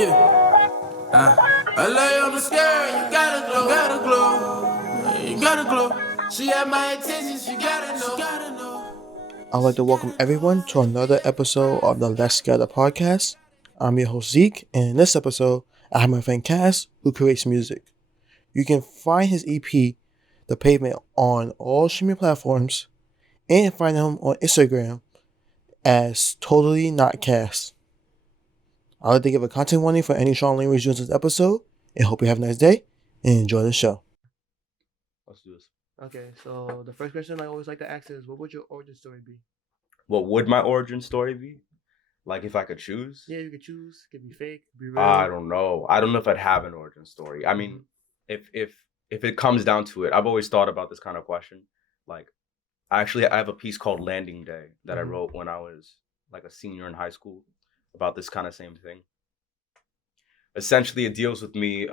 Yeah. I lay on the scare, you gotta glow. You gotta glow. She had my attention, she gotta know. I'd like to welcome everyone to another episode of the Let's Gather podcast. I'm your host Zeke, and in this episode, I have my friend Cass, who creates music. You can find his EP, The Pavement, on all streaming platforms, and find him on Instagram as Totally Not Cass. I'd like to give a content warning for any strong language used in this episode, and hope you have a nice day and enjoy the show. Let's do this. Okay, so the first question I always like to ask is, what would your origin story be? What would my origin story be? Like if I could choose? Yeah, you could choose. It could be fake, could be real. I don't know. I don't know if I'd have an origin story. I mean, if it comes down to it, I've always thought about this kind of question. Like, I have a piece called Landing Day that I wrote when I was like a senior in high school about this kind of same thing. Essentially, it deals with me.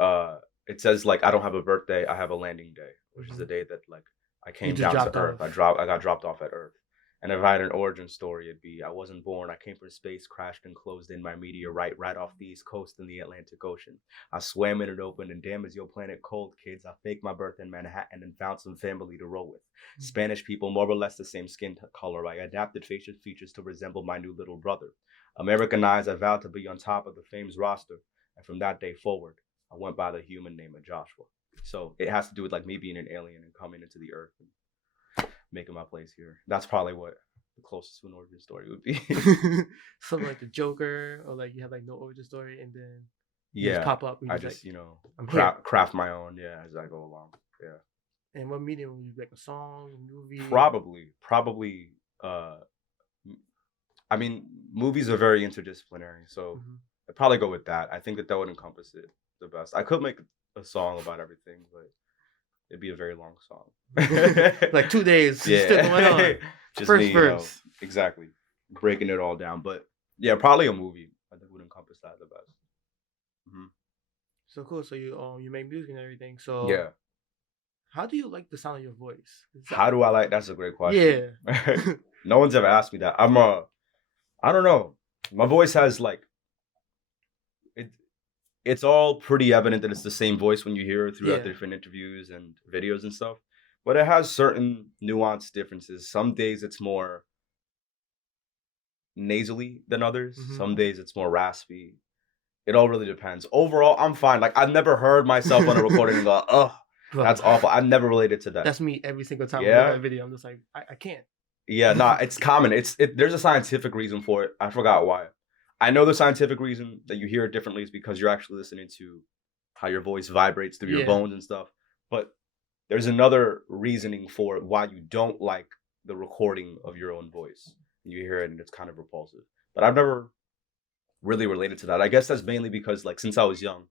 It says like I don't have a birthday, I have a landing day, which is the day that like I came just down dropped to Earth. off. I got dropped off at Earth. And if I had an origin story, it'd be I wasn't born. I came from space, crashed and closed in my meteorite right off the East Coast in the Atlantic Ocean. I swam in it open, and damn is your planet cold, kids. I faked my birth in Manhattan and found some family to roll with. Spanish people, more or less the same skin color. I adapted facial features to resemble my new little brother. Americanized, I vowed to be on top of the fame's roster. And from that day forward, I went by the human name of Joshua. So it has to do with like me being an alien and coming into the Earth and making my place here. That's probably what the closest to an origin story would be. Something like the Joker, or like you have like no origin story, and then yeah, just pop up. And I just craft my own as I go along. Yeah. And what medium would you like? A song, a movie? Probably. I mean, movies are very interdisciplinary, so I'd probably go with that. I think that would encompass it the best. I could make a song about everything, but it'd be a very long song. Like 2 days. Yeah. Still going on. Just First me, verse. Exactly. Breaking it all down. But yeah, probably a movie. I think would encompass that the best. So cool. So you make music and everything. So Yeah. how do you like the sound of your voice? How do I like? That's a great question. Yeah. No one's ever asked me that. I don't know. My voice has like it's all pretty evident that it's the same voice when you hear it throughout the different interviews and videos and stuff. But it has certain nuanced differences. Some days it's more nasally than others. Some days it's more raspy. It all really depends. Overall, I'm fine. Like I've never heard myself on a recording and go, "Oh, that's awful." I've never related to that. That's me every single time I look at a video. I'm just like, I can't. Yeah, nah, it's common. There's a scientific reason for it. I forgot why. I know the scientific reason that you hear it differently is because you're actually listening to how your voice vibrates through your bones and stuff. But there's another reasoning for why you don't like the recording of your own voice. You hear it and it's kind of repulsive. But I've never really related to that. I guess that's mainly because like since I was young,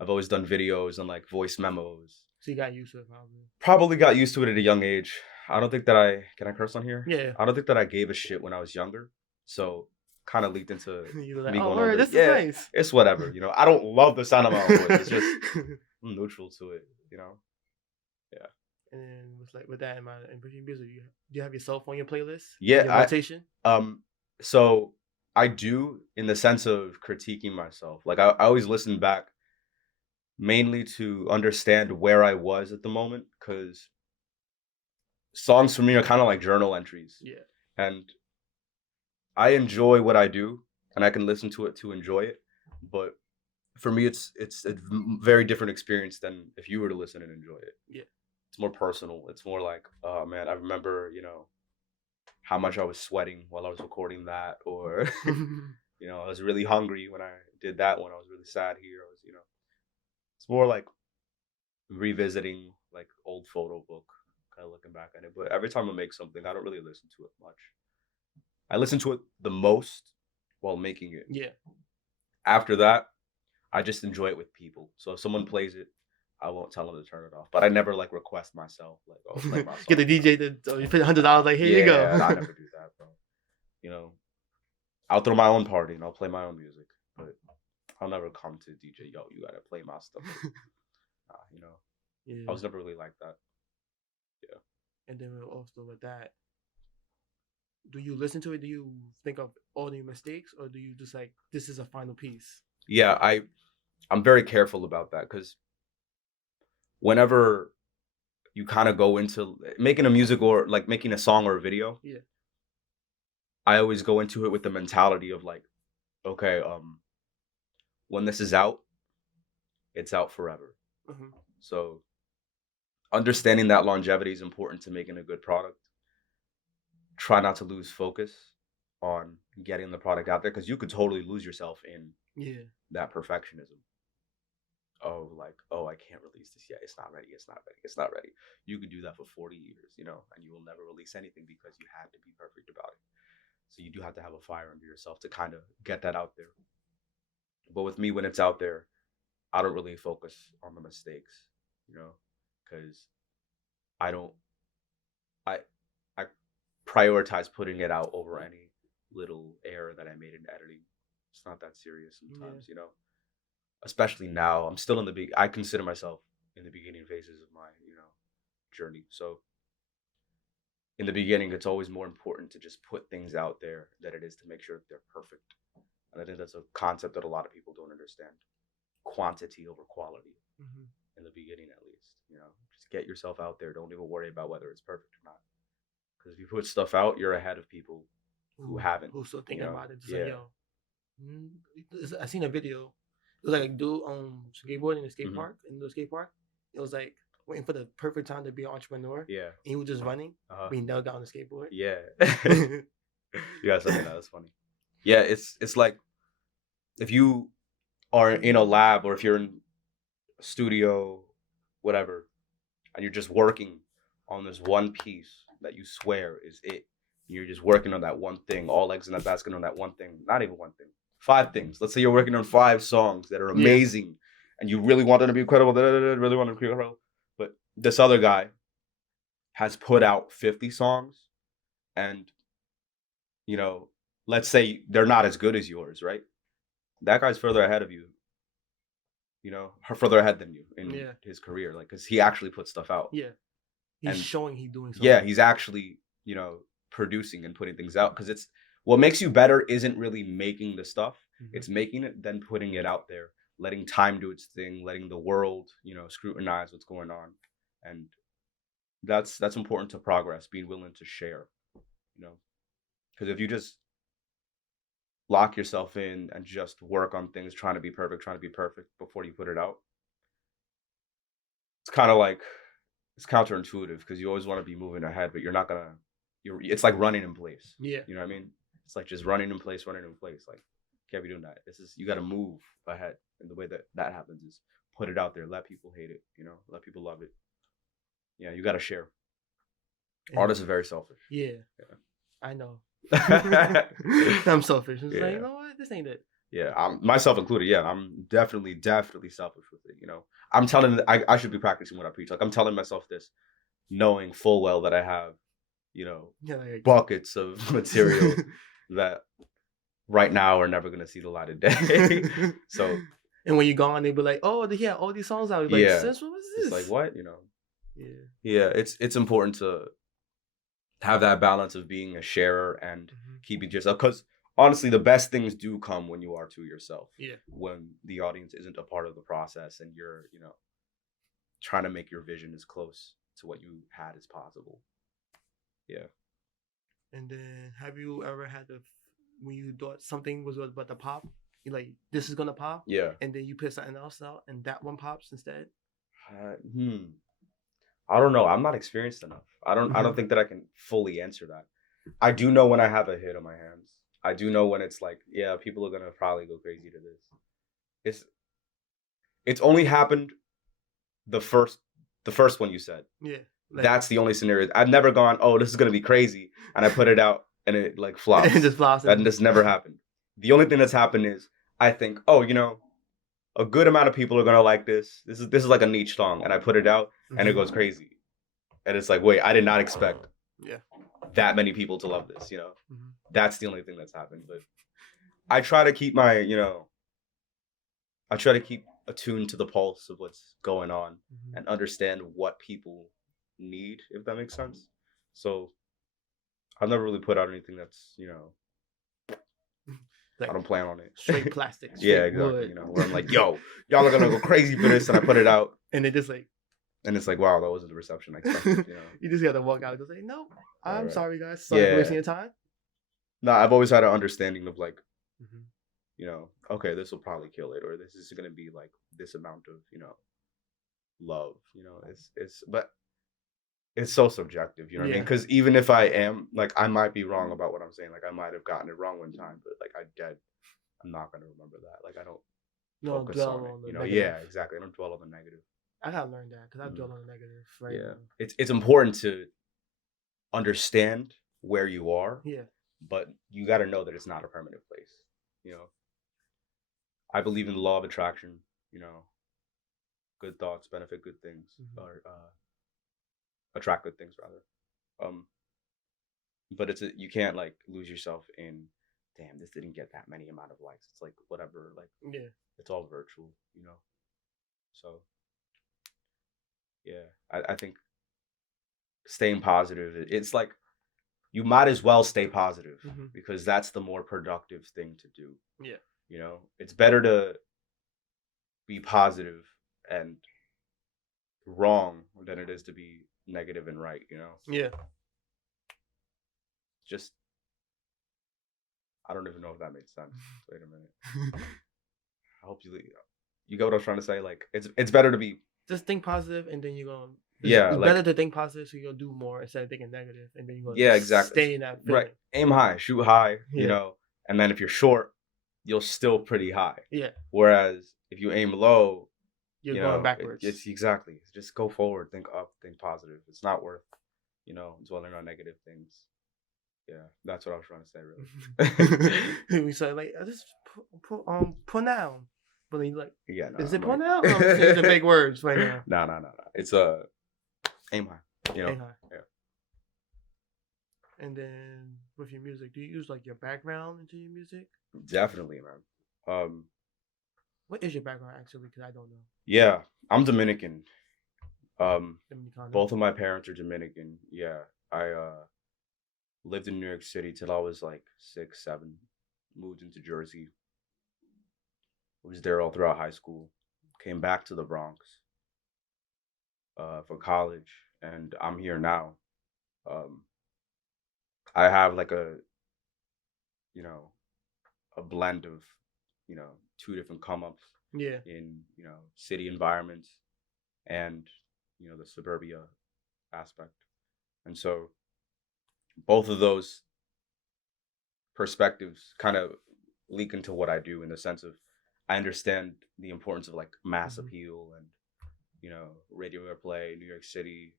I've always done videos and like voice memos. So you got used to it probably. Probably got used to it at a young age. I don't think that can I curse on here? Yeah. I don't think that I gave a shit when I was younger. So kind of leaked into You're like, me going word, over this is nice. It's whatever, I don't love the sound of my own voice. It's just I'm neutral to it, Yeah. And with that in mind, and pushing music, do you have yourself on your playlist? Yeah, your meditation? So I do in the sense of critiquing myself. Like I always listen back mainly to understand where I was at the moment, because songs for me are kind of like journal entries. Yeah. And I enjoy what I do, and I can listen to it to enjoy it. But for me, it's a very different experience than if you were to listen and enjoy it. Yeah. It's more personal. It's more like, oh man, I remember, how much I was sweating while I was recording that, or I was really hungry when I did that one. I was really sad here. It's more like revisiting like old photo book, kind of looking back at it. But every time I make something, I don't really listen to it much. I listen to it the most while making it. Yeah. After that, I just enjoy it with people. So if someone plays it, I won't tell them to turn it off. But I never like request myself, like, oh, play my song. Get the DJ you pay $100, like, here you go. Yeah, I never do that, bro. I'll throw my own party and I'll play my own music. But I'll never come to DJ, yo, you gotta play my stuff. Yeah. I was never really like that. Yeah. And then also with that, do you listen to it? Do you think of all your mistakes, or do you just like, this is a final piece? Yeah, I'm very careful about that because whenever you kind of go into making a music or like making a song or a video, Yeah. I always go into it with the mentality of like, okay, when this is out, it's out forever. Hmm. So understanding that longevity is important to making a good product. Try not to lose focus on getting the product out there because you could totally lose yourself in Yeah. that perfectionism. Oh, like, oh, I can't release this yet. It's not ready. It's not ready. It's not ready. You could do that for 40 years, and you will never release anything because you had to be perfect about it. So you do have to have a fire under yourself to kind of get that out there. But with me, when it's out there, I don't really focus on the mistakes, because I don't, I, I prioritize putting it out over any little error that I made in editing. It's not that serious sometimes, especially now. I'm still in the I consider myself in the beginning phases of my, journey. So in the beginning, it's always more important to just put things out there than it is to make sure that they're perfect. And I think that's a concept that a lot of people don't understand. Quantity over quality Hmm. in the beginning, at least. Just get yourself out there. Don't even worry about whether it's perfect or not. Because if you put stuff out, you're ahead of people who haven't. Who's still thinking about it? Just like, Yeah. yo, mm, I seen a video. It was like a dude skateboarding in the skate Hmm. park, in the skate park. It was like waiting for the perfect time to be an entrepreneur. Yeah. And he was just running, Uh-huh. but he never got on the skateboard. Yeah. You got something that's funny. Yeah, it's like if you are in a lab or if you're in a studio, whatever, and you're just working on this one piece that you swear is it. You're just working on that one thing, all eggs in that basket on that one thing. Not even one thing. 5 things. Let's say you're working on 5 songs that are amazing and you really want them to be incredible, really want them to be incredible. But this other guy has put out 50 songs and, you know, let's say they're not as good as yours, right? That guy's further ahead of you, further ahead than you in his career, like, because he actually put stuff out. Yeah. He's And showing he's doing something. yeah, he's actually, producing and putting things out because it's what makes you better isn't really making the stuff. It's making it, then putting it out there, letting time do its thing, letting the world, scrutinize what's going on. And that's important to progress, being willing to share, you know, because if you just lock yourself in and just work on things trying to be perfect before you put it out, it's kind of like it's counterintuitive because you always want to be moving ahead, but you're not gonna. It's like running in place. Yeah. You know what I mean? It's like just running in place, running in place. Like can't be doing that. You got to move ahead, and the way that happens is put it out there, let people hate it. Let people love it. Yeah, you got to share. Artists are very selfish. Yeah. Yeah. I know. Yeah. I'm selfish. It's like, you know what? This ain't it. Yeah, myself included. Yeah, I'm definitely selfish with it. I'm telling. I should be practicing what I preach. Like I'm telling myself this, knowing full well that I have, buckets of material that right now are never gonna see the light of day. So and when you're gone, they be like, "Oh, he had all these songs out." Like, yeah, since what was this? it's like what Yeah. Yeah, it's important to have that balance of being a sharer and keeping to yourself because honestly the best things do come when you are to yourself. Yeah. When the audience isn't a part of the process and you're trying to make your vision as close to what you had as possible. Yeah. And then have you ever had when you thought something was about to pop, you like, this is gonna pop? Yeah. And then you put something else out and that one pops instead? I don't know. I'm not experienced enough. I don't think that I can fully answer that. I do know when I have a hit on my hands. I do know when it's like, yeah, people are gonna probably go crazy to this. It's only happened the first one you said. Yeah. That's the only scenario. I've never gone, oh, this is gonna be crazy, and I put it out and it like flops. It just flops. And this never happened. The only thing that's happened is I think, oh, a good amount of people are gonna like this. This is like a niche song, and I put it out and it goes crazy. And it's like, wait, I did not expect that many people to love this, That's the only thing that's happened. But I try to keep attuned to the pulse of what's going on and understand what people need, if that makes sense. So I've never really put out anything that's, I don't plan on it. Straight plastic, Yeah, straight exactly. wood. You know, where I'm like, yo, y'all are gonna go crazy for this, and I put it out, And they just like, and it's like, wow, that wasn't the reception I expected. You know. you just gotta walk out and just say, no, I'm Right. sorry, guys. Sorry for Yeah. wasting your time. No, I've always had an understanding of like, Mhm. you know, okay, this will probably kill it, or this is gonna be like this amount of, you know, love. You know, but it's so subjective. You know what I mean? Yeah. Because even if I am like, I might be wrong about what I'm saying. Like, I might have gotten it wrong one time, but like, I'm not gonna remember that. Like, I don't No focus dwell on it. on the You know? negative. Yeah, exactly. I don't dwell on the negative. I gotta learn that because I dwell on the negative right Yeah, now. it's important to understand where you are. Yeah. But you got to know that it's not a permanent place. You know, I believe in the law of attraction. You know, good thoughts benefit good things, or attract good things rather. But you can't like lose yourself in, damn, this didn't get that many amount of likes. It's like whatever, like Yeah. it's all virtual, you know. So yeah, I think staying positive. It's like you might as well stay positive because that's the more productive thing to do. Yeah. You know, it's better to be positive and wrong than it is to be negative and right, you know? Yeah. Just, I don't even know if that made sense. Wait a minute. I hope you get what I was trying to say. Like, it's better to be. Just think positive, and then you're gonna. It's better to think positive, so you're gonna do more instead of thinking negative, and then you're gonna exactly. stay in that feeling. Right. Aim high, shoot high, you know, and then if you're short, you'll still pretty high. Yeah. Whereas if you aim low, you're going backwards. It's exactly. Just go forward, think up, think positive. It's not worth, dwelling on negative things. Yeah, that's what I was trying to say, really. We say like, just pronoun, but then you like, yeah, no, is it pronoun? I'm using big words right now. No. It's aim high. You know. Aim high. Yeah. And then with your music, do you use like your background into your music? Definitely, man. What is your background actually? Because I don't know. Yeah, I'm Dominican. Dominicano. Both of my parents are Dominican. Yeah, I lived in New York City till I was like 6, 7. Moved into Jersey. Was there all throughout high school. Came back to the Bronx for college, and I'm here now. I have like a blend of, two different come ups. Yeah. In city environments and the suburbia aspect, and so both of those perspectives kind of leak into what I do in the sense of I understand the importance of like mass appeal and radio airplay, New York City,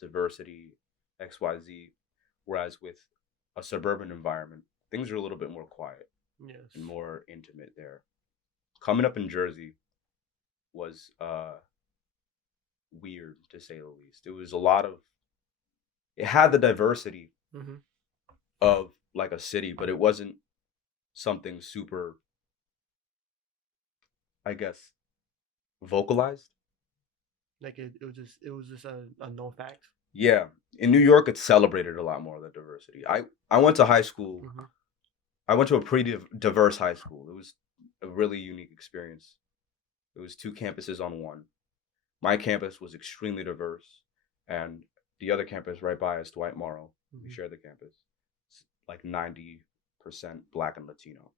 diversity, XYZ, whereas with a suburban environment things are a little bit more quiet and more intimate there. Coming up in Jersey was weird to say the least. It was it had the diversity of like a city, but it wasn't something super, I guess, vocalized. Like it was just a known fact. Yeah, in New York, it's celebrated a lot more, the diversity. I went to high school. I went to a pretty diverse high school. It was a really unique experience. It was 2 campuses on one. My campus was extremely diverse, and the other campus right by us, Dwight Morrow, we share the campus. It's like 90% Black and Latino.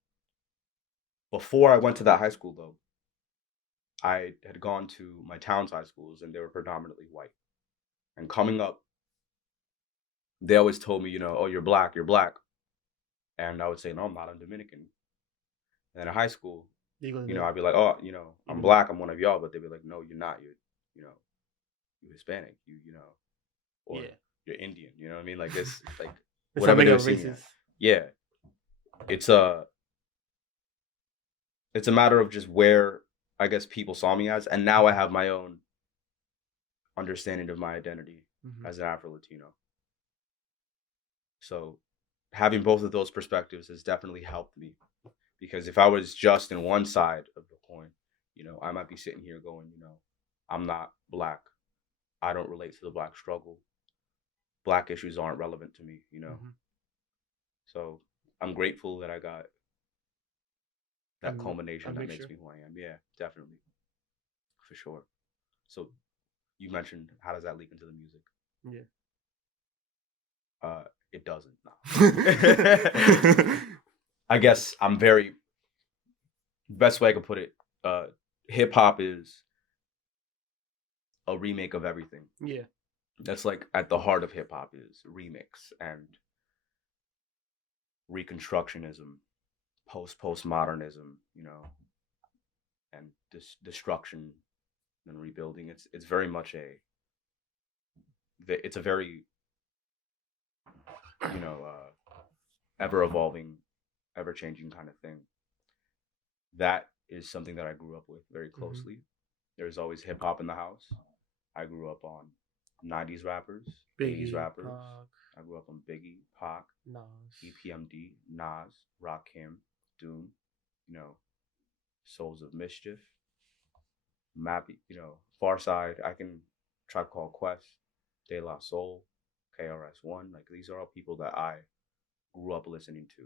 Before I went to that high school, though, I had gone to my town's high schools, and they were predominantly white. And coming up, they always told me, oh, you're black. And I would say, no, I'm not, I'm Dominican. And then in high school, I'd be like, oh, I'm black, I'm one of y'all, but they'd be like, no, you're not, you're Hispanic, or you're Indian, you know what I mean? Like this, like whatever they were saying. Yeah. It's a matter of just where I guess people saw me as, and now I have my own understanding of my identity as an Afro-Latino. So having both of those perspectives has definitely helped me, because if I was just in one side of the coin, I might be sitting here going, I'm not black. I don't relate to the black struggle. Black issues aren't relevant to me, So I'm grateful that I got that culmination that makes mixture. me who I am. Yeah, definitely, for sure. So you mentioned how does that leak into the music? Yeah. It doesn't. No. I guess I'm very best way I could put it. Hip hop is a remake of everything. Yeah. That's like at the heart of hip hop is remix and reconstructionism, postmodernism, and destruction and rebuilding. It's very much it's a very ever evolving, ever changing kind of thing. That is something that I grew up with very closely. There's always hip hop in the house. I grew up on 90s rappers, Biggie, 80s rappers. Pac. I grew up on Biggie, Pac, Nas. EPMD, Nas, Rakim, Doom, Souls of Mischief, Mappy, Far Side. I can Tribe Called Quest, De La Soul, KRS-One. Like these are all people that I grew up listening to,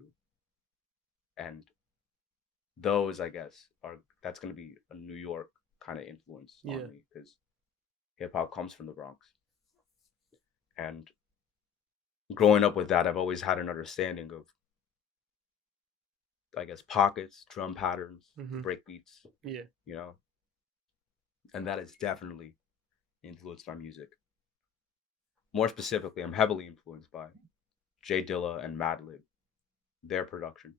and those I guess that's gonna be a New York kind of influence on me because hip hop comes from the Bronx, and growing up with that, I've always had an understanding of, I guess, pockets, drum patterns, break beats. Yeah. And that has definitely influenced my music. More specifically, I'm heavily influenced by Jay Dilla and Madlib, their production,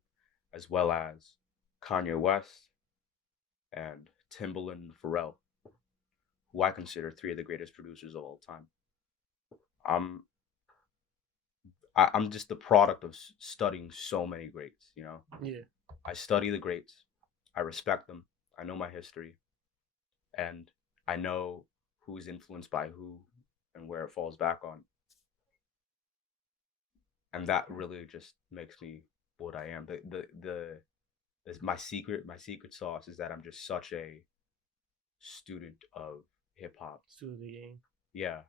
as well as Kanye West and Timbaland and Pharrell, who I consider three of the greatest producers of all time. I'm just the product of studying so many greats, Yeah. I study the greats. I respect them. I know my history. And I know who's influenced by who and where it falls back on. And that really just makes me what I am. My secret sauce is that I'm just such a student of hip hop. Student of the game. Yeah.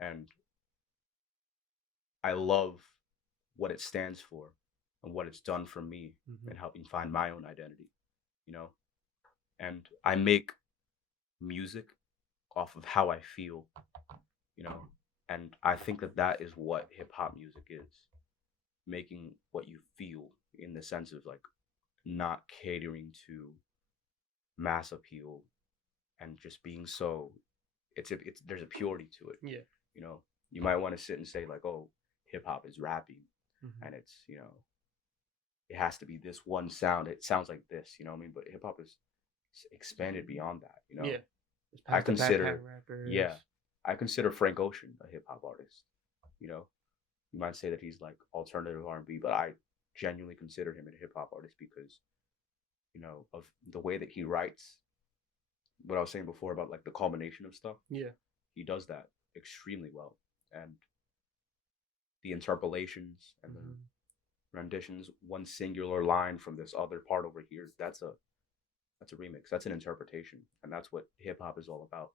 And I love what it stands for and what it's done for me in helping find my own identity, And I make music off of how I feel, and I think that is what hip hop music is, making what you feel in the sense of like not catering to mass appeal and just being so it's there's a purity to it. Yeah. You might want to sit and say like, oh, hip hop is rapping and it's, it has to be this one sound. It sounds like this, you know what I mean? But hip hop is expanded beyond that, Yeah. I consider I consider Frank Ocean a hip hop artist. You might say that he's like alternative R&B, but I genuinely consider him a hip hop artist because of the way that he writes. What I was saying before about like the culmination of stuff. Yeah, he does that extremely well, and the interpolations and the renditions, one singular line from this other part over here. That's a remix. That's an interpretation, and that's what hip hop is all about.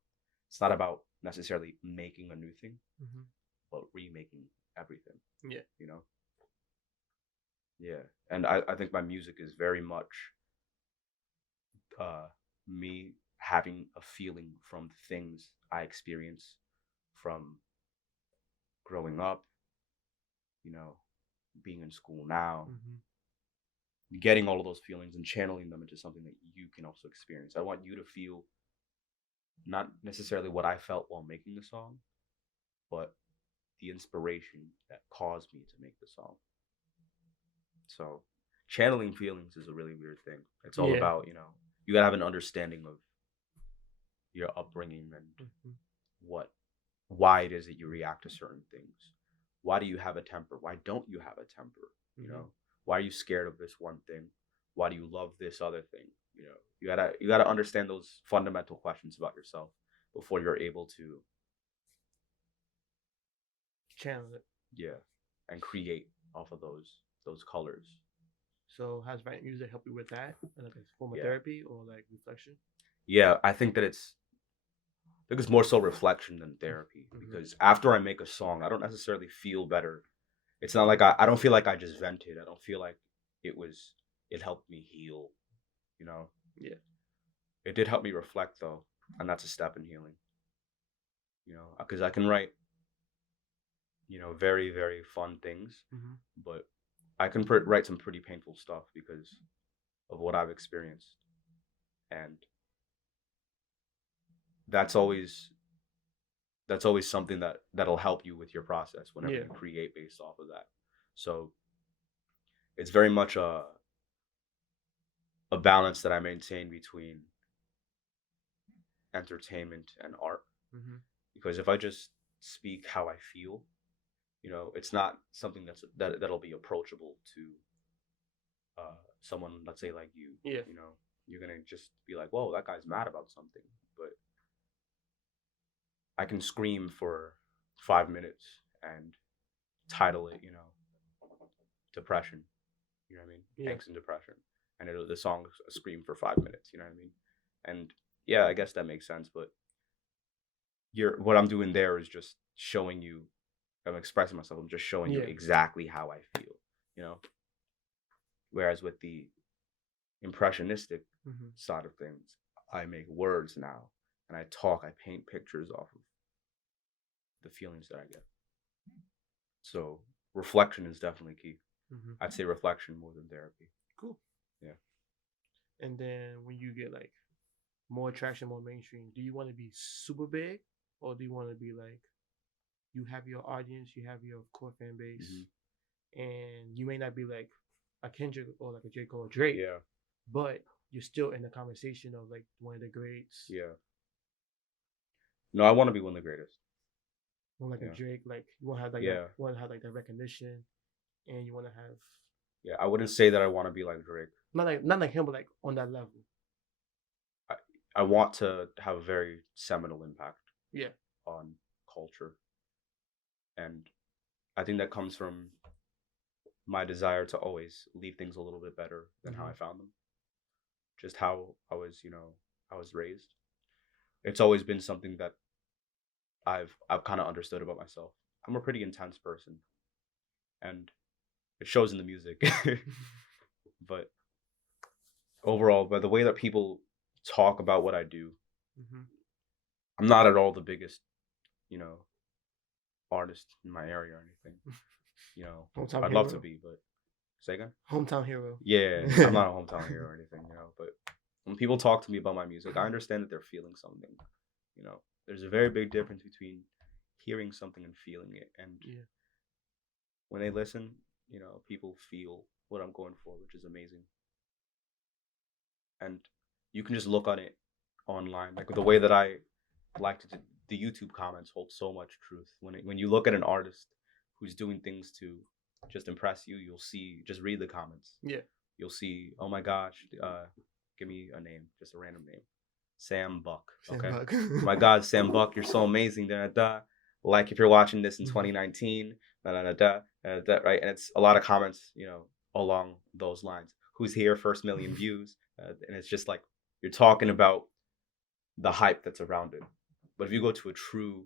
It's not about necessarily making a new thing, but remaking everything. Yeah. Yeah. And I think my music is very much me having a feeling from things I experience from growing up, being in school now, getting all of those feelings and channeling them into something that you can also experience. I want you to feel not necessarily what I felt while making the song, but the inspiration that caused me to make the song. So channeling feelings is a really weird thing. It's all about, you gotta have an understanding of your upbringing and why it is that you react to certain things. Why do you have a temper? Why don't you have a temper? Why are you scared of this one thing? Why do you love this other thing? You gotta understand those fundamental questions about yourself before you're able to channel it. Yeah, and create off of those colors. So has writing music help you with that, like a form of therapy or like reflection? Yeah, I think it's more so reflection than therapy, because after I make a song, I don't necessarily feel better. It's not like I don't feel like I just vented. I don't feel like it helped me heal. you know. Yeah. It did help me reflect though, and that's a step in healing, you know, because I can write, you know, very very fun things, Mm-hmm. but I can write some pretty painful stuff because of what I've experienced, and that's always something that'll help you with your process whenever Yeah. you create based off of that. So it's very much a balance that I maintain between entertainment and art, Mm-hmm. because if I just speak how I feel, you know, it's not something that'll be approachable to someone, let's say like you. Yeah. You know, you're gonna just be like, "Whoa, that guy's mad about something," but I can scream for 5 minutes and title it, you know, depression. You know what I mean? Yeah. Angst and depression, and the song scream for 5 minutes. You know what I mean? And yeah, I guess that makes sense. But what I'm doing there is just showing you. I'm expressing myself. I'm just showing you Yeah. exactly how I feel. You know. Whereas with the impressionistic Mm-hmm. side of things, I make words now, and I talk. I paint pictures off of the feelings that I get. So reflection is definitely key. Mm-hmm. I'd say reflection more than therapy. Cool. Yeah. And then when you get like more attraction, more mainstream, do you want to be super big, or do you want to be like you have your audience, you have your core fan base, and you may not be like a Kendrick or like a J. Cole or Drake, Yeah. but you're still in the conversation of like one of the greats. Yeah. No, I want to be one of the greatest. Or like Yeah. a Drake, like you want to have like Yeah. that, want to have like that recognition, and you want to have Yeah, I wouldn't say that I want to be like Drake. not like him, but like on that level. I want to have a very seminal impact Yeah. on culture. And I think that comes from my desire to always leave things a little bit better than how I found them. Just how I was, you know, I was raised. It's always been something that I've kind of understood about myself. I'm a pretty intense person, and it shows in the music. But overall, by the way that people talk about what I do, Mm-hmm. I'm not at all the biggest, you know, artist in my area or anything. You know, Hometown I'd hero. love to be, but say again. Hometown hero. Yeah, I'm not a hometown hero or anything, you know. But when people talk to me about my music, I understand that they're feeling something. You know, there's a very big difference between hearing something and feeling it. And Yeah. when they listen, you know, people feel what I'm going for, which is amazing. And you can just look on it online, like the way that I like to. The YouTube comments hold so much truth. When you look at an artist who's doing things to just impress you, you'll see. Just read the comments. Yeah. You'll see. Oh my gosh, give me a name, just a random name. Sam Buck. Okay. Buck. Oh my God, Sam Buck, you're so amazing. Da, da, da. Like if you're watching this in 2019, da, da, da, da, da, da, right? And it's a lot of comments, you know, along those lines. Who's here? First million views, and it's just like you're talking about the hype that's around it. But if you go to a true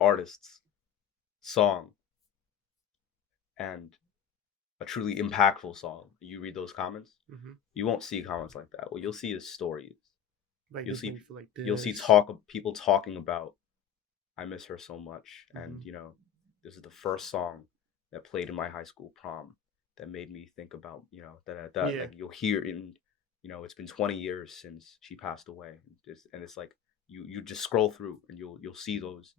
artist's song and a truly impactful song, you read those comments, you won't see comments like that. What you'll see is stories. Like You'll this see made me feel like this. you'll see people talking about I miss her so much, and you know, this is the first song that played in my high school prom that made me think about, you know, that Yeah. like you'll hear in, you know, it's been 20 years since she passed away, and it's like you just scroll through and you'll see those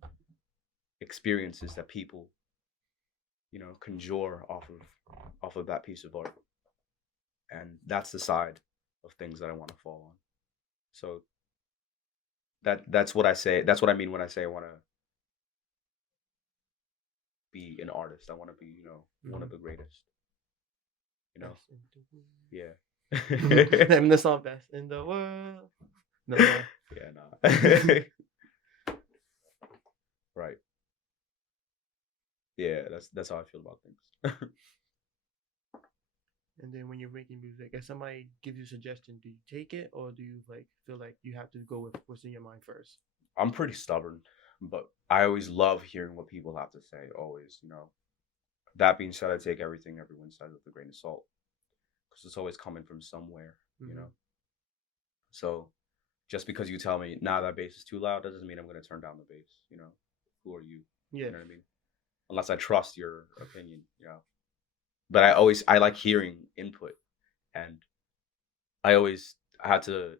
experiences that people, you know, conjure off of that piece of art, and that's the side of things that I want to fall on. So that's what I say. That's what I mean when I say I want to be an artist. I want to be, you know, one of the greatest. You know, yeah. Name the song "Best in the World." No. Yeah, nah. Right. Yeah, that's how I feel about things. And then when you're making music, if somebody gives you a suggestion, do you take it, or do you like feel like you have to go with what's in your mind first? I'm pretty stubborn, but I always love hearing what people have to say. Always, you know. That being said, I take everything everyone says with a grain of salt, because it's always coming from somewhere, you Mhm. know. So just because you tell me, nah, that bass is too loud, that doesn't mean I'm gonna turn down the bass. You know, who are you? Yeah. You know what I mean? Unless I trust your opinion, you know. But I like hearing input, and I had to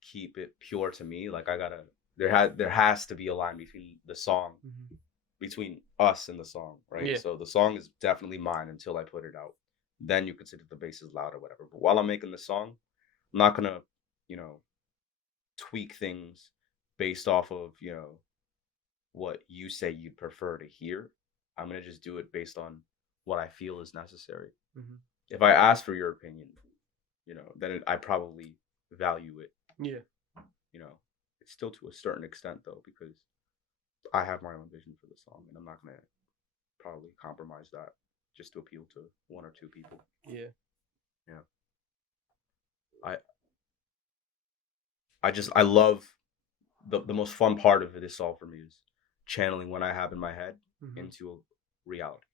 keep it pure to me. Like there has to be a line between the song, Mhm. between us and the song, right? Yeah. So the song is definitely mine until I put it out. Then you consider the bass is loud or whatever. But while I'm making the song, I'm not gonna, you know, tweak things based off of, you know, what you say you'd prefer to hear. I'm gonna just do it based on what I feel is necessary. Mhm. If I ask for your opinion, you know, I probably value it. Yeah. You know, it's still to a certain extent though, because I have my own vision for the song, and I'm not gonna probably compromise that just to appeal to one or two people. Yeah. Yeah, I I love the most fun part of this all for me is channeling what I have in my head Mhm. into a reality,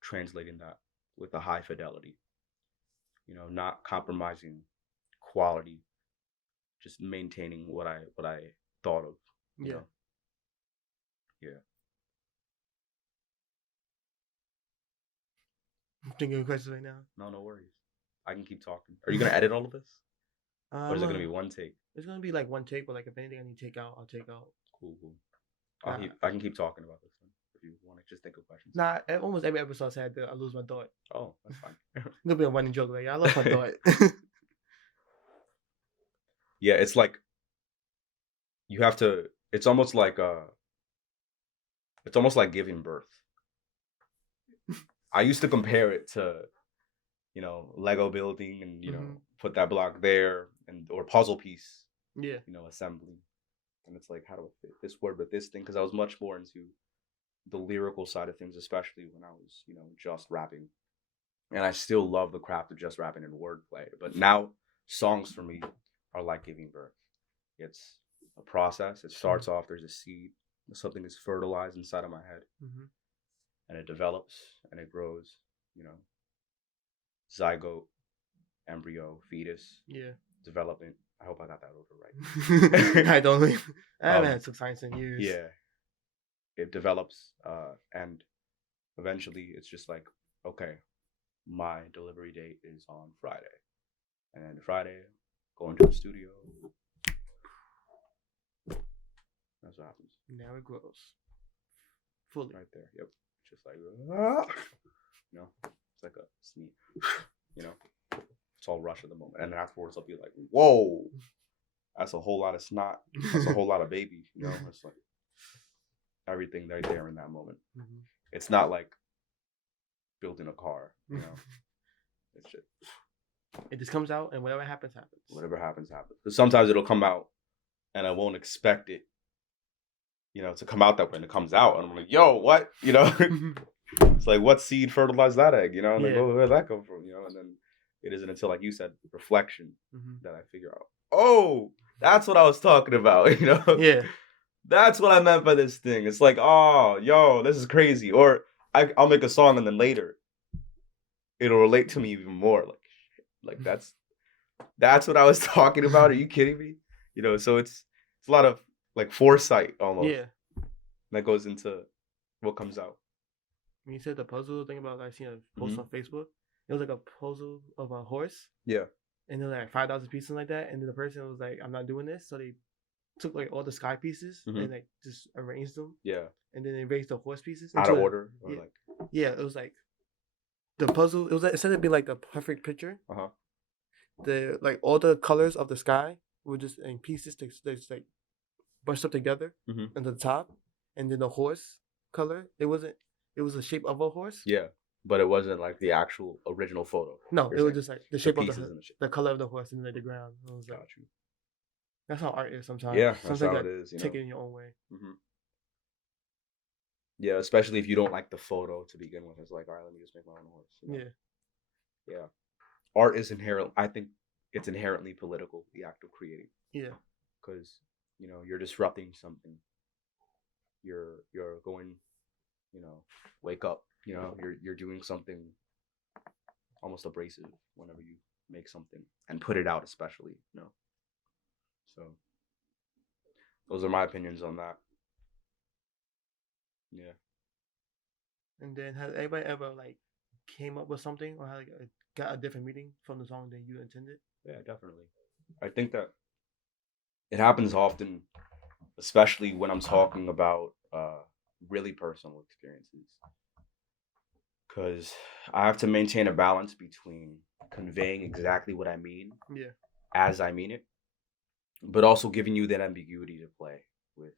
translating that with a high fidelity. You know, not compromising quality, just maintaining what I thought of. You Yeah. know, yeah. I'm thinking of questions right now. No, no worries. I can keep talking. Are you gonna edit all of this, or is it gonna be one take? It's gonna be like one take, but like if anything I need to take out, I'll take out. Cool, cool. Nah, I can keep talking about this then if you want to just think of questions. nah. Almost every episode I said I lose my thought. Oh, that's fine. It's gonna be a running joke. Like I lost my thought. Yeah, it's like you have to. It's almost like giving birth. I used to compare it to, you know, Lego building and, you know, Mhm. put that block there and or puzzle piece, Yeah. you know, assembly. And it's like, how do I fit this word with this thing? Because I was much more into the lyrical side of things, especially when I was, you know, just rapping. And I still love the craft of just rapping and wordplay. But now songs for me are like giving birth. It's a process. It starts off, there's a seed, something is fertilized inside of my head, Mm-hmm. and it develops and it grows, you know, zygote, embryo, fetus, Yeah. development. I hope I got that over right. I don't know. I haven't um, had some science in years. yeah, it develops, and eventually it's just like, okay, my delivery date is on Friday, and then Friday, going to the studio. That's what happens. Now it grows fully. Right there. Yep. Just like, you know, it's like a sneeze. You know, it's all rush at the moment, and afterwards I'll be like, whoa, that's a whole lot of snot. That's a whole lot of baby. You know, it's like everything right there in that moment. Mm-hmm. It's not like building a car. You know, it's just It just comes out, and whatever happens, happens. whatever happens, happens. Because sometimes it'll come out, and I won't expect it, you know, to come out that way, and it comes out, and I'm like, yo, what? You know, it's like, what seed fertilized that egg? You know, and like, Yeah. oh, where'd that come from? You know, and then it isn't until, like you said, reflection Mm-hmm. that I figure out, oh, that's what I was talking about. You know, Yeah. that's what I meant by this thing. It's like, oh, yo, this is crazy. Or I'll make a song, and then later it'll relate to me even more. Like that's what I was talking about. Are you kidding me? You know, so it's a lot of like foresight almost Yeah. that goes into what comes out. When you said the puzzle thing about, I seen a post Mhm. on Facebook. It was like a puzzle of a horse, Yeah. and then like $5 pieces like that. And then the person was like, "I'm not doing this," so they took like all the sky pieces Mhm. and like just arranged them, Yeah. and then they raised the horse pieces Out into of a, order or yeah, like yeah. It was like the puzzle. It was like, instead of being like the perfect picture, uh-huh. the like all the colors of the sky were just in pieces to just like bunched up together Mhm. on the top, and then the horse color. It wasn't. It was the shape of a horse. Yeah. But it wasn't like the actual original photo. No, you're it was saying. just like the shape of pieces and the shape. the color of the horse and like the ground. It was like Got you. that's how art is sometimes. Yeah, that's Sometimes how you it gotta is, you take know. it in your own way. Mhm. Yeah, especially if you don't like the photo to begin with. It's like, all right, let me just make my own horse. You know? Yeah. Yeah. Art is inherent. I think it's inherently political, the act of creating, Yeah. because you know you're disrupting something. You're going, you know, wake up. You know, you're doing something almost abrasive whenever you make something and put it out, especially. So those are my opinions on that. Yeah. And then has anybody ever like came up with something or had, like, got a different meaning from the song than you intended? Yeah, definitely. I think that it happens often, especially when I'm talking about really personal experiences, because I have to maintain a balance between conveying exactly what I mean Yeah. as I mean it, but also giving you that ambiguity to play with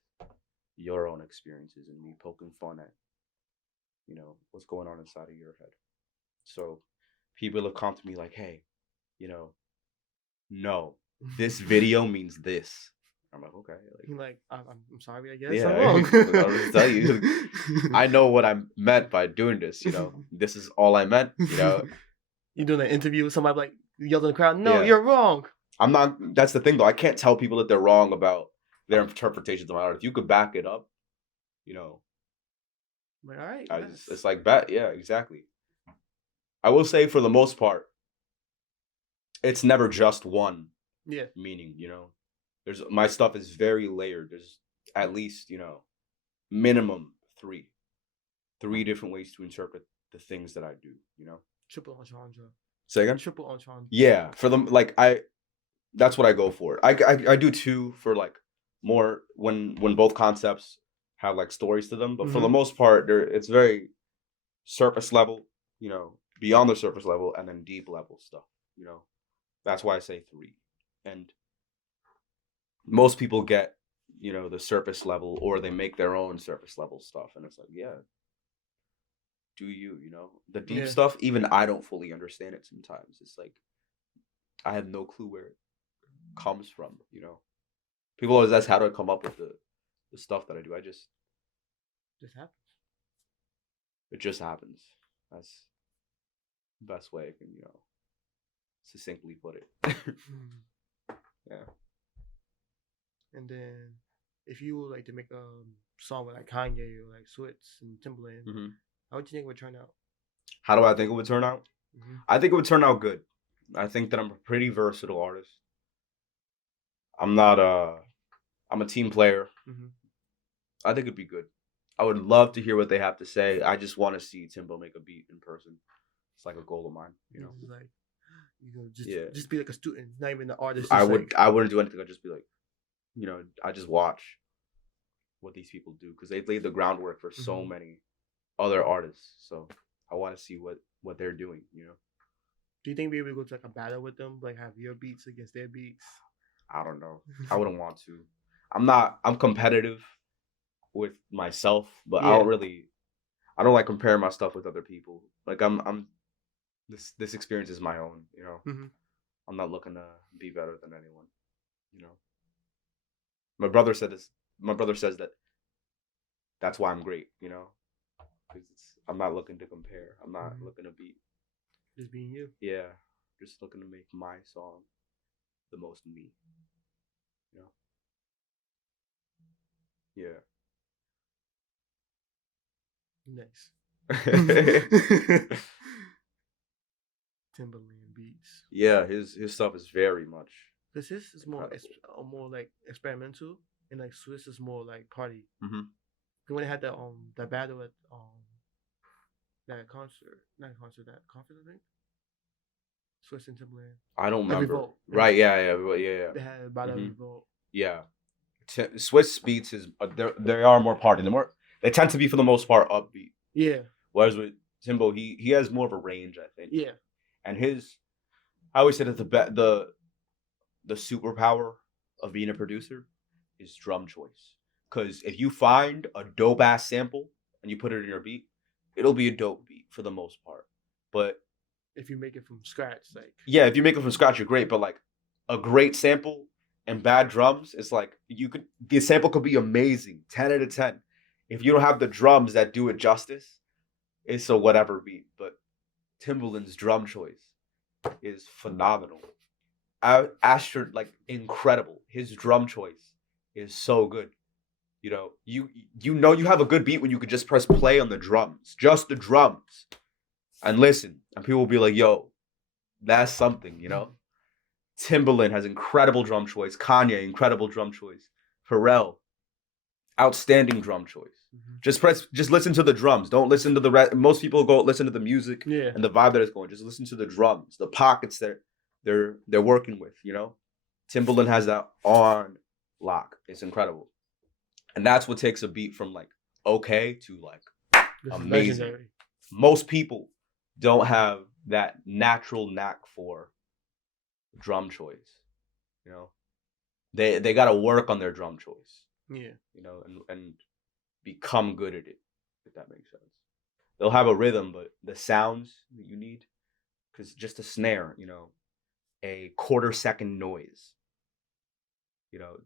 your own experiences and me poking fun at, what's going on inside of your head. So people have come to me like, hey, you know, no, this video means this. I'm like, okay. Like, I'm sorry, I guess Yeah, I'm wrong. I'll just tell you. I know what I meant by doing this, This is all I meant, You doing an interview with somebody like yelling in the crowd, no, Yeah. you're wrong. I'm not, that's the thing though. I can't tell people that they're wrong about their interpretations of my art. If you could back it up, Like, all right. it's like that. Yeah, exactly. I will say for the most part, it's never just one Yeah. meaning, my stuff is very layered. There's at least, minimum three different ways to interpret the things that I do, Triple entendre. Say again? Triple entendre. Yeah, for them, like that's what I go for. I do two for like more when both concepts have like stories to them, but for the most part, it's very surface level, beyond the surface level, and then deep level stuff. That's why I say three. And most people get, the surface level, or they make their own surface level stuff, and it's like, yeah, do you, the deep stuff, even I don't fully understand it sometimes. It's like I have no clue where it comes from, People always ask how do I come up with the stuff that I do. Just happens. It just happens. That's the best way I can, succinctly put it. Yeah. And then if you would like to make a song with like Kanye or like Switz and Timbaland, how would you think it would turn out? How do I think it would turn out? I think it would turn out good. I think that I'm a pretty versatile artist. I'm a team player. I think it'd be good. I would love to hear what they have to say. I just want to see Timbo make a beat in person. It's like a goal of mine, It's like, just be like a student, not even the artist. I wouldn't do anything. I'd just be like, I just watch what these people do because they laid the groundwork for so many other artists. So I want to see what they're doing. Do you think we'd be able to go to like a battle with them, like have your beats against their beats? I don't know. I wouldn't want to. I'm competitive with myself, but I don't like comparing my stuff with other people. Like this experience is my own, I'm not looking to be better than anyone, My brother said this. My brother says that that's why I'm great, because I'm not looking to compare. I'm not looking to beat. Just being you. Yeah, just looking to make my song the most me. Yeah. Nice. Timbaland beats. Yeah, his stuff is very much. This is more like experimental, and like Swiss is more like party. When they had that battle at that concert, not concert, that conference, I think. Swiss and Timbaland. I don't remember. Revolt. Right? Yeah. They had a battle Revolt. Yeah. Swiss beats they are more party. They tend to be for the most part upbeat. Yeah. Whereas with Timbo, he has more of a range, I think. Yeah. And I always say that the superpower of being a producer is drum choice. Because if you find a dope ass sample and you put it in your beat, it'll be a dope beat for the most part. But if you make it from scratch, like if you make it from scratch, you're great. But like a great sample and bad drums, it's like the sample could be amazing, 10 out of 10. If you don't have the drums that do it justice, it's a whatever beat. But Timbaland's drum choice is phenomenal. Incredible. His drum choice is so good. You have a good beat when you could just press play on the drums, just the drums, and listen, and people will be like, "Yo, That's something, you know. Timbaland has incredible drum choice. Kanye, incredible drum choice. Pharrell, outstanding drum choice. Just listen to the drums. Don't listen to the rest. Most people go listen to the music and the vibe that it's going. Just listen to the drums, the pockets that they're working with. You know, Timbaland has that on lock. It's incredible, and that's what takes a beat from like okay to like amazing. Legendary. Most people don't have that natural knack for drum choice. You know, they got to work on their drum choice. Yeah. You know, and become good at it, if that makes sense. They'll have a rhythm, but the sounds that you need, because just a snare, you know, a quarter-second noise. You know,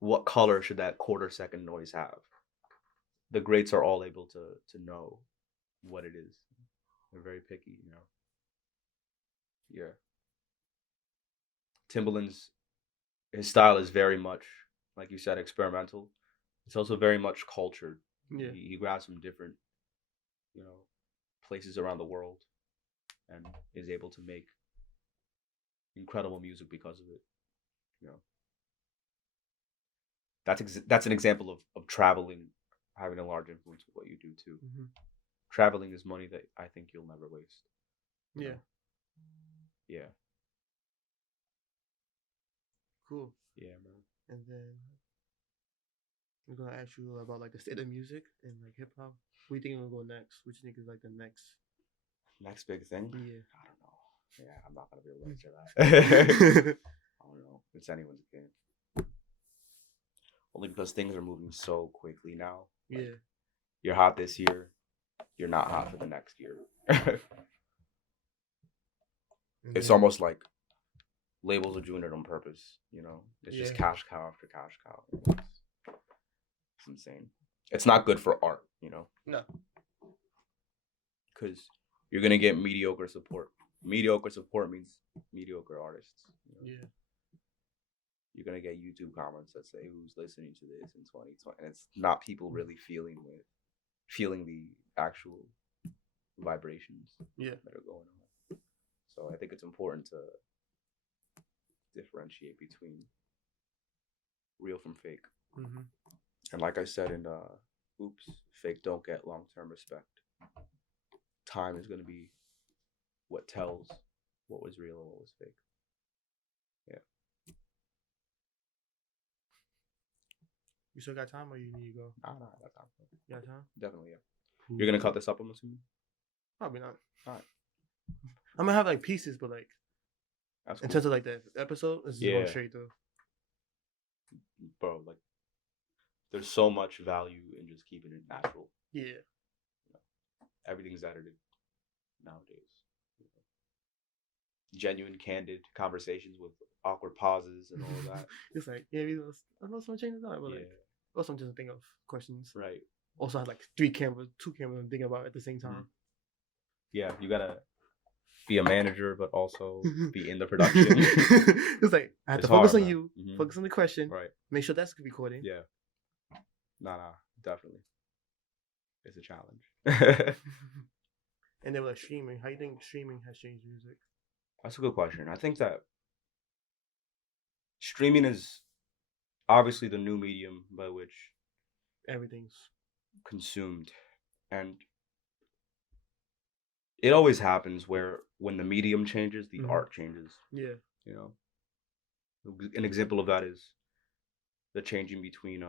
what color should that quarter-second noise have? The greats are all able to know what it is. They're very picky, you know. Yeah. Timbaland's his style is very much, like you said, experimental. It's also very much cultured. Yeah. He grabs from different, you know, places around the world and is able to make incredible music because of it. You know, that's an example of traveling having a large influence with what you do too. Traveling is money that I think you'll never waste. Yeah. Yeah. Cool. Yeah, man. And then I'm gonna ask you about like the state of music and like hip hop. What do you think will go next? What do you think is like the next big thing? Yeah. I don't know. Yeah, I'm not gonna be able to answer that. I don't know. It's anyone's game. Only because things are moving so quickly now. Like, yeah. You're hot this year. You're not hot for the next year. It's almost like labels are doing it on purpose. You know, it's just cash cow after cash cow. It's insane. It's not good for art. You know. No. Because you're gonna get mediocre support. Mediocre support means mediocre artists. You know? Yeah. You're gonna get YouTube comments that say who's listening to this in 2020, and it's not people really feeling the actual vibrations that are going on. So I think it's important to differentiate between real from fake. And like I said in Oops, fake don't get long-term respect. Time is gonna be what tells what was real and what was fake. Yeah. You still got time, or you need to go? Nah, I got time. You got time? Definitely, yeah. Cool. You're gonna cut this up, I'm assuming? Probably not. All right. I'm gonna have like pieces, but like that's in terms of like the episode, it's just going straight though. Bro, like there's so much value in just keeping it natural. Yeah. You know, everything's edited nowadays. You know. Genuine, candid conversations with awkward pauses and all of that. It's like, I know someone changed it up, but like also I'm just thinking of questions. Right. Also have like 2 cameras I'm thinking about at the same time. Yeah, you gotta be a manager, but also be in the production. It's like I have to focus on you, focus on the question, right? Make sure that's recording. Yeah. Nah, definitely. It's a challenge. And then with like streaming, how do you think streaming has changed music? That's a good question. I think that streaming is obviously the new medium by which everything's consumed, and it always happens where when the medium changes, the art changes. Yeah. You know, an example of that is the changing between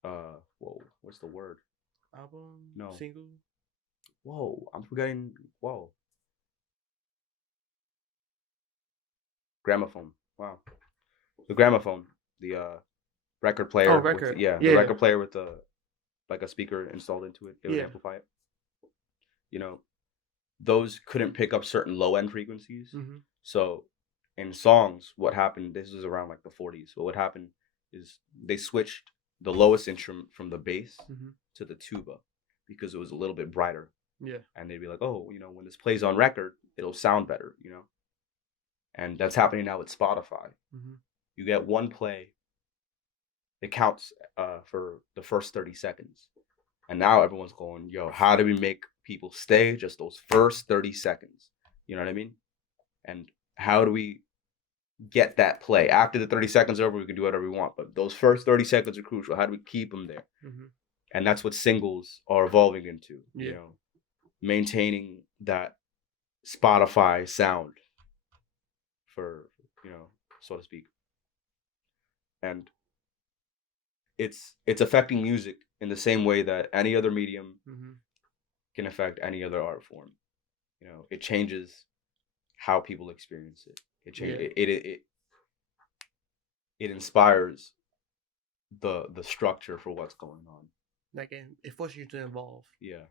what's the word? Album? No. Single? Whoa, I'm forgetting. Whoa. Gramophone. Wow. The gramophone. The record player. Oh, record. The record player with like a speaker installed into it. It would amplify it. You know, those couldn't pick up certain low end frequencies. So in songs, what happened, this was around like the 40s. So what happened is they switched the lowest instrument from the bass to the tuba because it was a little bit brighter. Yeah. And they'd be like, oh, you know, when this plays on record, it'll sound better, you know? And that's happening now with Spotify. You get one play, it counts for the first 30 seconds. And now everyone's going, yo, how do we make people stay just those first 30 seconds? You know what I mean? And how do we get that play? After the 30 seconds are over, we can do whatever we want. But those first 30 seconds are crucial. How do we keep them there? Mm-hmm. And that's what singles are evolving into. Yeah. You know, maintaining that Spotify sound, for so to speak. And it's affecting music in the same way that any other medium can affect any other art form. You know, it changes how people experience it. It changes it inspires the structure for what's going on. Like, it forces you to evolve. Yeah.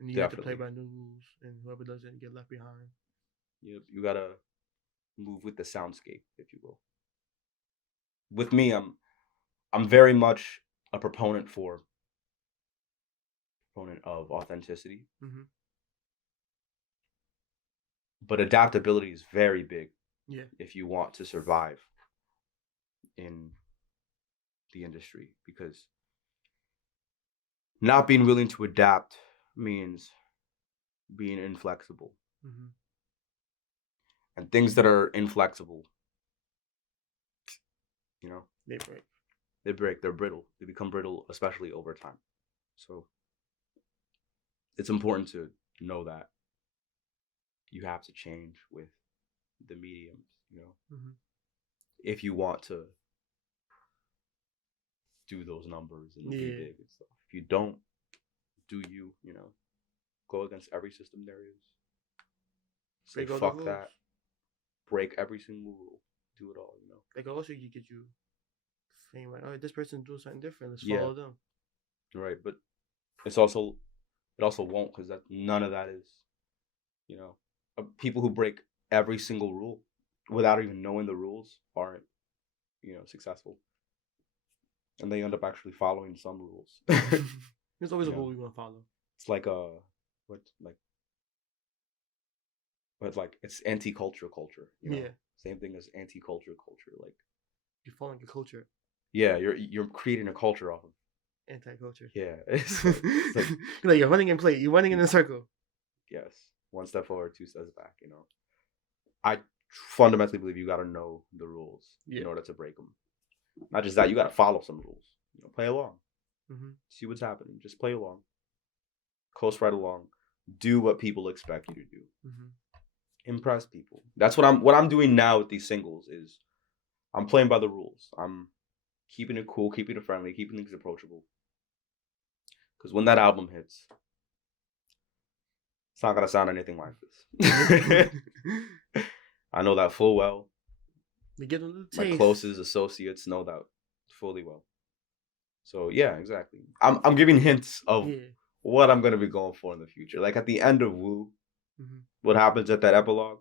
And you have to play by new rules, and whoever doesn't get left behind. You gotta move with the soundscape, if you will. With me, I'm very much a proponent of authenticity. Mm-hmm. But adaptability is very big. Yeah. If you want to survive in the industry, because not being willing to adapt means being inflexible. Mm-hmm. And things that are inflexible, they break. They break. They're brittle. They become brittle, especially over time. So it's important to know that you have to change with the mediums, if you want to do those numbers and be big and stuff. If you don't, go against every system there is. Say fuck that. Break every single rule. Do it all, Like, also, you get you fame, like, oh, this person's doing something different. Let's follow them. Right, but it also won't, because none of that is, people who break every single rule without even knowing the rules aren't, successful. And they end up actually following some rules. There's always a rule you want to follow. It's like it's anti-culture culture. Same thing as anti-culture culture. Like, you're following a culture. Yeah, you're creating a culture off of anti-culture. Yeah, like you're running in place. You're running in a circle. Yes, one step forward, two steps back. I fundamentally believe you got to know the rules in order to break them. Not just that, you got to follow some rules. Play along. See what's happening. Just play along. Coast right along. Do what people expect you to do. Impress people. That's what I'm doing now with these singles. Is I'm playing by the rules. I'm keeping it cool, keeping it friendly, keeping things approachable. Because when that album hits, it's not gonna sound anything like this. I know that full well. You get a little taste. My closest associates know that fully well. So yeah, exactly. I'm giving hints of what I'm gonna be going for in the future. Like at the end of Woo, what happens at that epilogue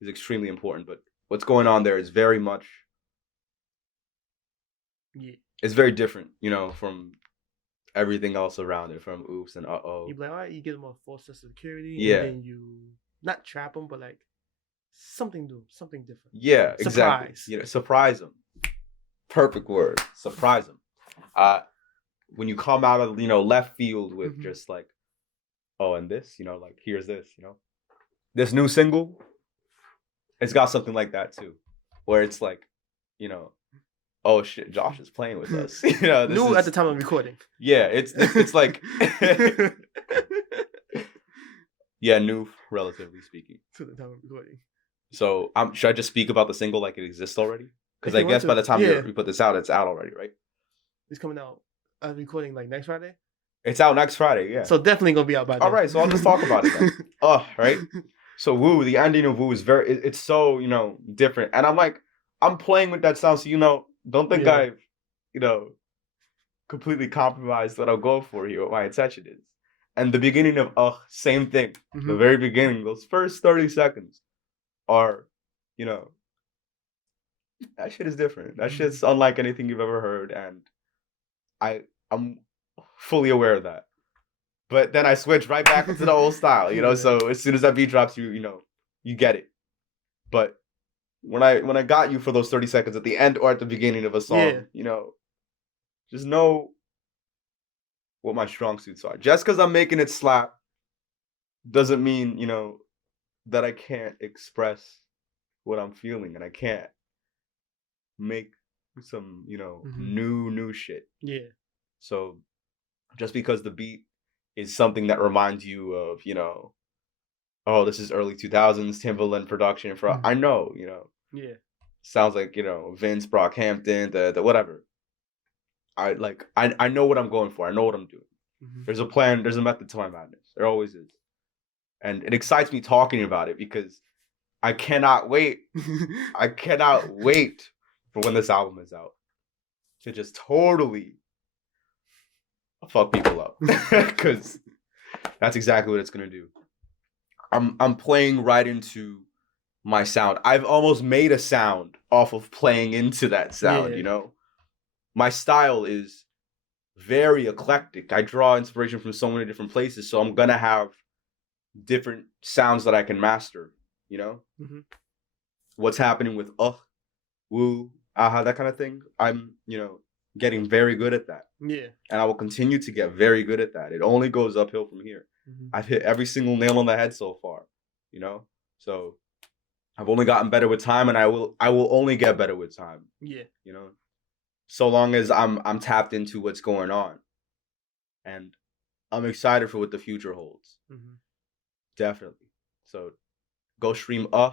is extremely important. But what's going on there is very much. It's very different, from everything else around it, from Oops and Uh-Oh. You be like, all right, you give them a false sense of security. Yeah. And then you not trap them, but like something new, something different. Yeah, exactly. Surprise them. Perfect word. Surprise them. When you come out of, left field with just like, oh, and this, like, here's this, this new single, it's got something like that too, where it's like, oh shit, Josh is playing with us. New at the time of recording. Yeah, it's like yeah, new relatively speaking. To the time of recording. So should I just speak about the single like it exists already? Because I guess by the time we put this out, it's out already, right? It's coming out. Recording like next Friday. It's out next Friday, yeah. So definitely gonna be out by then. All right, so I'll just talk about it then. Right. So Woo, the ending of Woo is it's so different, and I'm playing with that sound, so don't think I've completely compromised what I'll go for here, what my intention is. And the beginning of same thing. The very beginning, those first 30 seconds are, that shit is different. That shit's unlike anything you've ever heard, and I'm fully aware of that. But then I switch right back into the old style, so as soon as that beat drops, you get it. But when I got you for those 30 seconds at the end or at the beginning of a song, just know what my strong suits are. Just because I'm making it slap doesn't mean, that I can't express what I'm feeling, and I can't make some, Mhm. new shit. Yeah. So just because the beat is something that reminds you of, oh, this is early 2000s Timbaland production for I know, Yeah. sounds like, Vince, Brockhampton, the whatever. I know what I'm going for. I know what I'm doing. There's a plan, there's a method to my madness. There always is. And it excites me talking about it because I cannot wait. I cannot wait for when this album is out to just totally fuck people up. Cause that's exactly what it's gonna do. I'm playing right into my sound. I've almost made a sound off of playing into that sound, Yeah. My style is very eclectic. I draw inspiration from so many different places, so I'm gonna have different sounds that I can master, What's happening with woo, aha, that kind of thing. I'm, getting very good at that. Yeah. And I will continue to get very good at that. It only goes uphill from here. I've hit every single nail on the head so far, So I've only gotten better with time, and I will only get better with time. Yeah. So long as I'm tapped into what's going on. And I'm excited for what the future holds. Definitely. So go stream and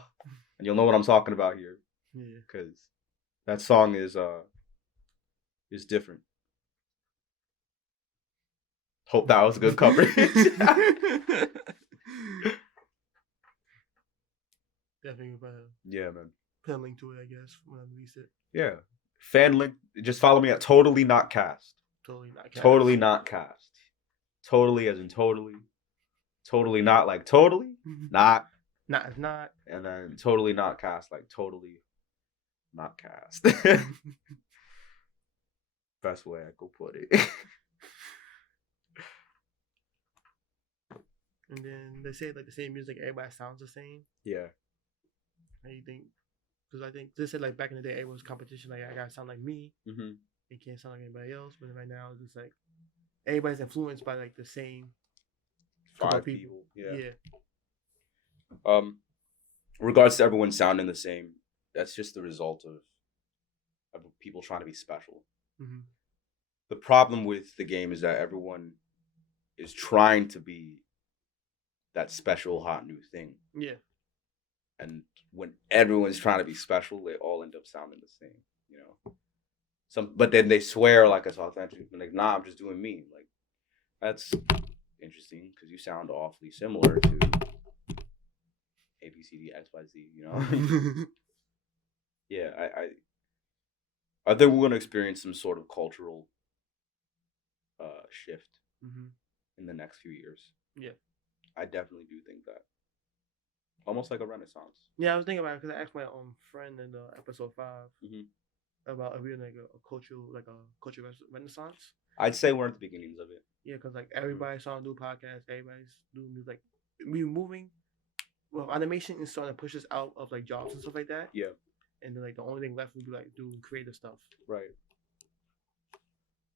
you'll know what I'm talking about here. Yeah. Because that song is different. Hope that was good coverage. Definitely Yeah, man. put a link to it, I guess, when I release it. Yeah. Fan link. Just follow me at Totally Not Cast. Totally not cast. Totally Not Cast. Totally as in totally. Totally not like totally. Not. Not as not. And then Totally Not Cast like totally not cast. Best way I could put it. And then they say like the same music, everybody sounds the same. Yeah. How do you think? Because I think they said like back in the day, everyone was competition. Like I gotta sound like me. It can't sound like anybody else. But right now, it's just like everybody's influenced by like the same 5 people. Yeah. Yeah. Regards to everyone sounding the same, that's just the result of people trying to be special. The problem with the game is that everyone is trying to be that special hot new thing. Yeah. And when everyone's trying to be special, they all end up sounding the same, but then they swear like it's authentic. And like, nah, I'm just doing me. Like, that's interesting because you sound awfully similar to A, B, C, D, X, Y, Z, Yeah, I think we're gonna experience some sort of cultural shift in the next few years. Yeah. I definitely do think that. Almost like a renaissance. Yeah, I was thinking about it because I asked my friend in episode 5 about if we're like a cultural renaissance. I'd say we're at the beginnings of it. Yeah, because like everybody's starting to do podcasts, everybody's doing music. Like we're moving. Well, animation is starting to push us out of like jobs and stuff like that. Yeah. And then like the only thing left would be like doing creative stuff. Right.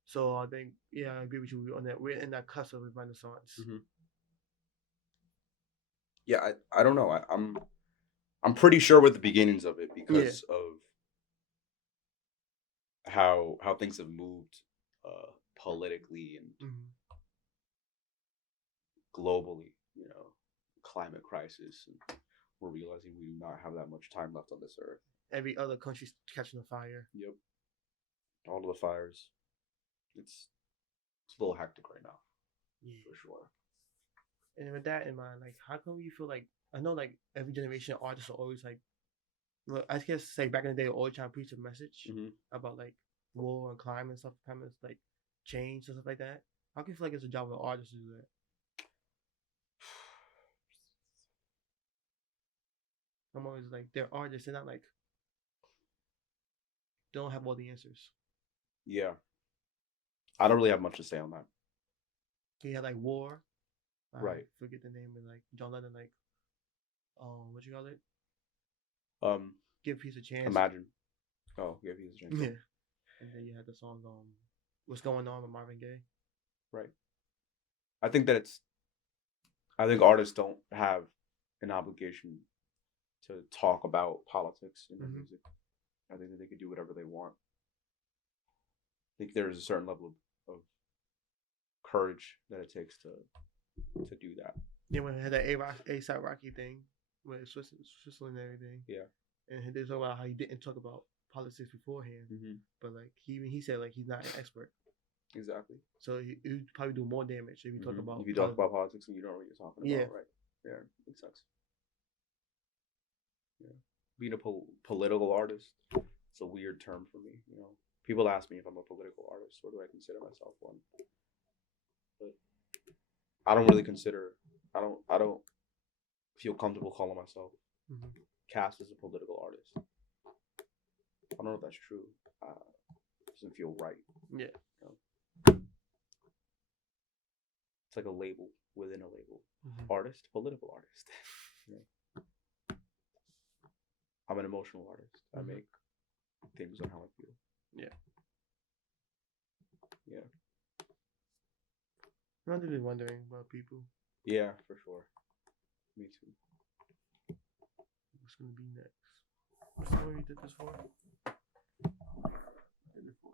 So I think I agree with you on that. We're in that cusp of a renaissance. Yeah, I don't know. I'm pretty sure we're at the beginnings of it because of how things have moved politically and globally, climate crisis, and we're realizing we do not have that much time left on this earth. Every other country's catching a fire. Yep. All of the fires. It's a little hectic right now. Yeah. For sure. And with that in mind, like, how come you feel like, I know like every generation of artists are always like, well, I guess like back in the day, always trying to preach a message about like war and climate and stuff, climate like change and stuff like that. How can you feel like it's a job of an artist to do that? I'm always like, they're artists. They're not like, they don't have all the answers. Yeah. I don't really have much to say on that. You had like war. Right. I forget the name, and like John Lennon, like, what you call it? Give Peace a Chance. Imagine. Oh, Give Peace a Chance. Yeah. And then you had the song, What's Going On with Marvin Gaye. Right. I think artists don't have an obligation to talk about politics in their Mhm. music. I think that they can do whatever they want. I think there's a certain level of courage that it takes to do that. Yeah, when he had that A$AP Rocky thing with Switzerland and everything. Yeah. And they talk about how he didn't talk about politics beforehand, but like he said like he's not an expert. Exactly. So he'd probably do more damage if you talk about. If you talk about politics and you don't know what you're talking about, right? Yeah, makes sense. Yeah, being a political artist, it's a weird term for me. You know, people ask me if I'm a political artist. What do I consider myself one? But I don't really consider. I don't feel comfortable calling myself cast as a political artist. I don't know if that's true. It doesn't feel right. Yeah. You know? It's like a label within a label. Artist, political artist. You know? I'm an emotional artist. I make things on how I feel. Yeah. Yeah. I'm really wondering about people. Yeah, for sure. Me too. What's gonna be next? What's the we did this for?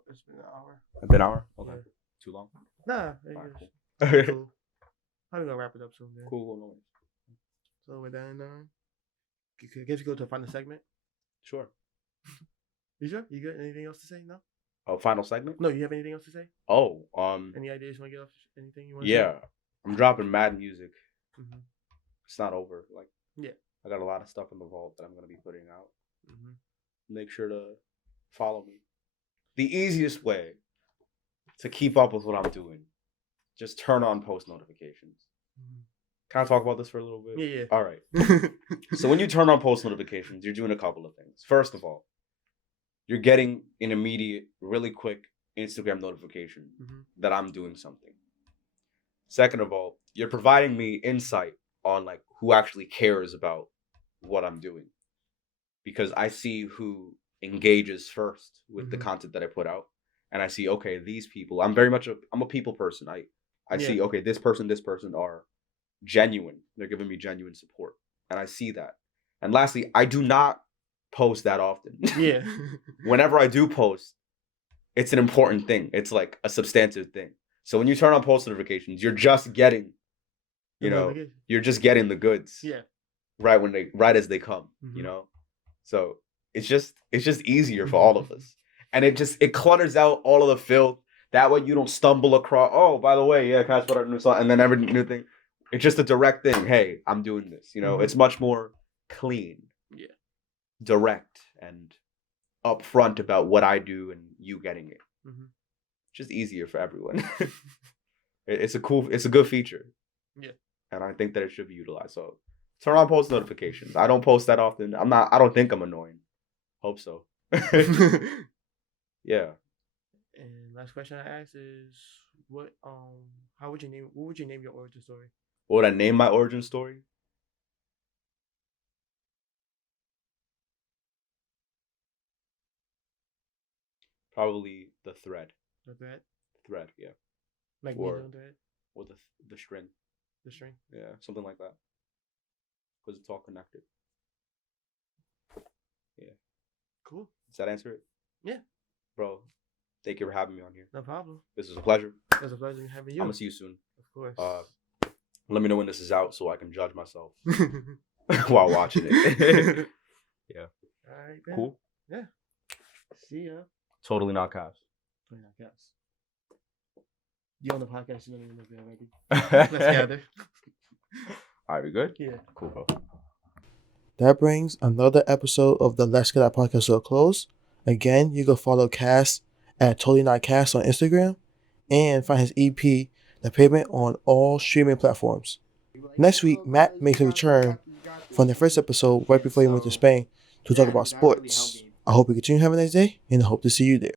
It's been an hour. It's been an hour? Okay. Yeah. Too long? Nah, Right, cool. Cool. I'm gonna wrap it up soon then. Cool, no worries. So we're done. I guess we go to a final segment. Sure. You sure? You got anything else to say? No? Oh, final segment? No, you have anything else to say? Oh, Any ideas you want to get off? Anything you want to say? yeah. I'm dropping mad music. Mm-hmm. It's not over. Like, yeah. I got a lot of stuff in the vault that I'm going to be putting out. Mm-hmm. Make sure to follow me. The easiest way to keep up with what I'm doing, just turn on post notifications. Can I talk about this for a little bit? Yeah. All right. So when you turn on post notifications, you're doing a couple of things. First of all, you're getting an immediate, really quick Instagram notification that I'm doing something. Second of all, you're providing me insight on like who actually cares about what I'm doing, because I see who engages first with the content that I put out, and I see, okay, these people. I'm a people person. I see, okay, this person are genuine. They're giving me genuine support, and I see that. And lastly, I do not post that often. Yeah. Whenever I do post, it's an important thing. It's like a substantive thing. So when you turn on post notifications, you're just getting, you're just getting the goods. Yeah. Right as they come, So it's just easier for all of us. And it clutters out all of the filth. That way you don't stumble across, oh, by the way, yeah, Cash put out a new song, and then every new thing. It's just a direct thing. Hey, I'm doing this. It's much more clean. Yeah. Direct and upfront about what I do and you getting it. Just easier for everyone. It's a good feature. Yeah. And I think that it should be utilized. So turn on post notifications. I don't post that often. I don't think I'm annoying. Hope so. Yeah. And last question I asked is what would you name your origin story? What would I name my origin story? Probably the thread. The thread? Thread, yeah. Like needle thread? Or the string. The string? Yeah, something like that. Because it's all connected. Yeah. Cool. Does that answer it? Yeah. Bro, thank you for having me on here. No problem. This was a pleasure. It was a pleasure having you. I'm going to see you soon. Of course. Let me know when this is out so I can judge myself while watching it. Yeah. All right, man. Cool. Yeah. See ya. Totally not Caps. Totally not Caps. You on the podcast, you don't even know if you're ready. Let's gather. All right, we good? Yeah. Cool, bro. That brings another episode of the Let's Get That podcast to a close. Again, you can follow Cass at Totally Not Cass on Instagram and find his EP, The Pavement, on all streaming platforms. Next week, Matt makes a return from the first episode right before he went to Spain to talk about sports. I hope you continue having a nice day, and I hope to see you there.